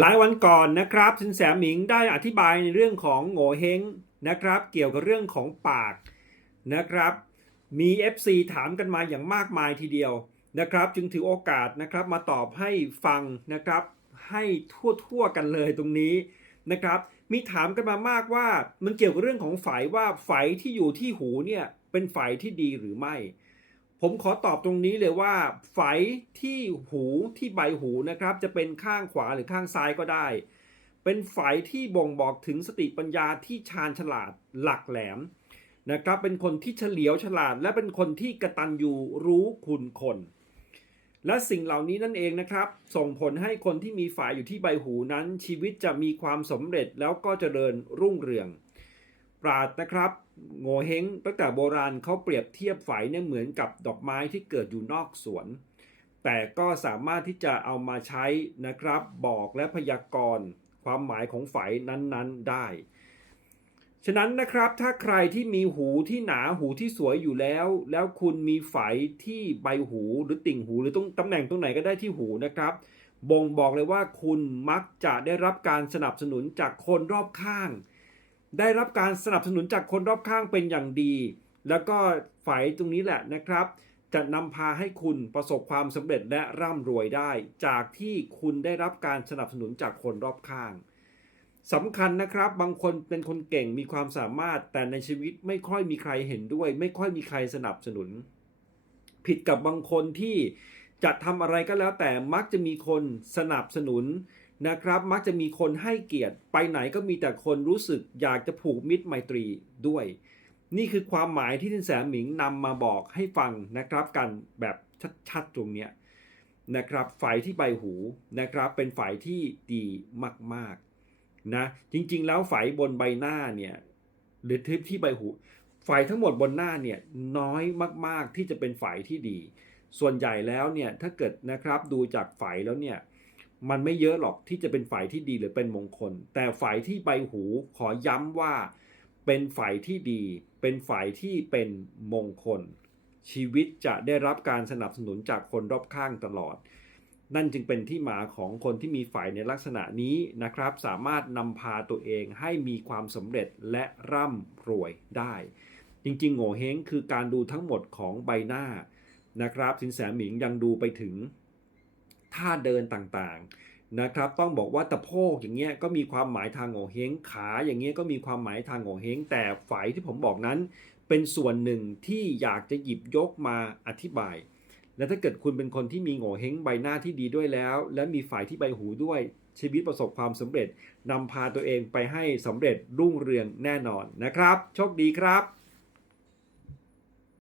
หลายวันก่อนนะครับสินแสหมิงได้อธิบายในเรื่องของโง่เฮงนะครับ เกี่ยวกับเรื่องของปากนะครับ มี FC ถามกันมาอย่างมากมายทีเดียวนะครับ จึงถือโอกาสนะครับมาตอบให้ฟังนะครับ ให้ทั่วๆกันเลยตรงนี้นะครับ มีถามกันมามากว่ามันเกี่ยวกับเรื่องของไฝว่าไฝที่อยู่ที่หูเนี่ยเป็นไฝที่ดีหรือไม่ ผมขอตอบตรงนี้เลยว่าไฝที่หูที่ใบหูนะครับ จะเป็นข้างขวาหรือข้างซ้ายก็ได้ เป็นไฝที่บ่งบอกถึงสติปัญญาที่ชาญฉลาดหลักแหลมนะครับ เป็นคนที่เฉลียวฉลาด และเป็นคนที่กระตันอยู่รู้คุณคน และสิ่งเหล่านี้นั่นเองนะครับ ส่งผลให้คนที่มีฝายอยู่ที่ใบหูนั้น ชีวิตจะมีความสำเร็จแล้วก็เจริญรุ่งเรือง ปราดนะครับโงเฮงตั้งแต่โบราณเขาเปรียบเทียบฝายเนี่ยเหมือนกับดอกไม้ที่เกิดอยู่นอกสวน แต่ก็สามารถที่จะเอามาใช้นะครับบอกและพยากรณ์ความหมายของฝายนั้นๆได้ ฉะนั้นนะครับถ้าใครที่มีหูที่หนาหูที่สวยอยู่แล้ว แล้วคุณมีไฝที่ใบหูหรือติ่งหูหรือตรงตำแหน่งตรงไหนก็ได้ที่หูนะครับ บ่งบอกเลยว่าคุณมักจะได้รับการสนับสนุนจากคนรอบข้าง ได้รับการสนับสนุนจากคนรอบข้างเป็นอย่างดี แล้วก็ไฝตรงนี้แหละนะครับ จะนำพาให้คุณประสบความสำเร็จและร่ำรวยได้ จากที่คุณได้รับการสนับสนุนจากคนรอบข้างสำคัญนะครับ บางคนเป็นคนเก่งมีความสามารถ แต่ในชีวิตไม่ค่อยมีใครเห็นด้วย ไม่ค่อยมีใครสนับสนุน ผิดกับบางคนที่จะทำอะไรก็แล้วแต่มักจะมีคนสนับสนุน นะครับ มักจะมีคนให้เกียรติ ไปไหนก็มีแต่คนรู้สึกอยากจะผูกมิตรไมตรีด้วย นี่คือความหมายที่ทินแสหมิงนำมาบอกให้ฟังนะครับกันแบบชัดๆตรงเนี้ยนะครับฝ่ายที่ใบหูนะครับเป็นฝ่ายที่ดีมากๆนะจริงๆ แล้วฝ่ายบนใบหน้าเนี่ยหรือที่ที่ใบหูฝ่ายทั้งหมดบนหน้าเนี่ยน้อยมากๆที่จะเป็นฝ่ายที่ดี ส่วนใหญ่แล้วเนี่ยถ้าเกิดนะครับดูจากฝ่ายแล้วเนี่ย มันไม่เยอะหรอกที่จะเป็นฝ่ายที่ดีหรือเป็นมงคล แต่ฝ่ายที่ใบหูขอย้ำว่าเป็นฝ่ายที่ดี เป็นฝ่ายที่เป็นมงคล ชีวิตจะได้รับการสนับสนุนจากคนรอบข้างตลอด นั่นจึงเป็นที่มาของคนที่มีฝ่ายในลักษณะนี้นะครับ สามารถนำพาตัวเองให้มีความสำเร็จและร่ำรวยได้ จริงๆ โง่เฮงคือการดูทั้งหมดของใบหน้านะครับสินแสหมิงยังดูไปถึง ท่าเดินต่างๆนะครับต้องบอกว่าตะโพกอย่างเงี้ยก็มีความหมายทางโงเฮงขาอย่างเงี้ยก็มีความหมายทางโงเฮงแต่ฝ่ายที่ผมบอกนั้น เป็นส่วนหนึ่งที่อยากจะหยิบยกมาอธิบาย และถ้าเกิดคุณเป็นคนที่มีโงเฮงใบหน้าที่ดีด้วยแล้ว และมีฝ่ายที่ใบหูด้วยชีวิตประสบความสำเร็จนำพาตัวเองไปให้สำเร็จรุ่งเรืองแน่นอนนะครับ โชคดีครับ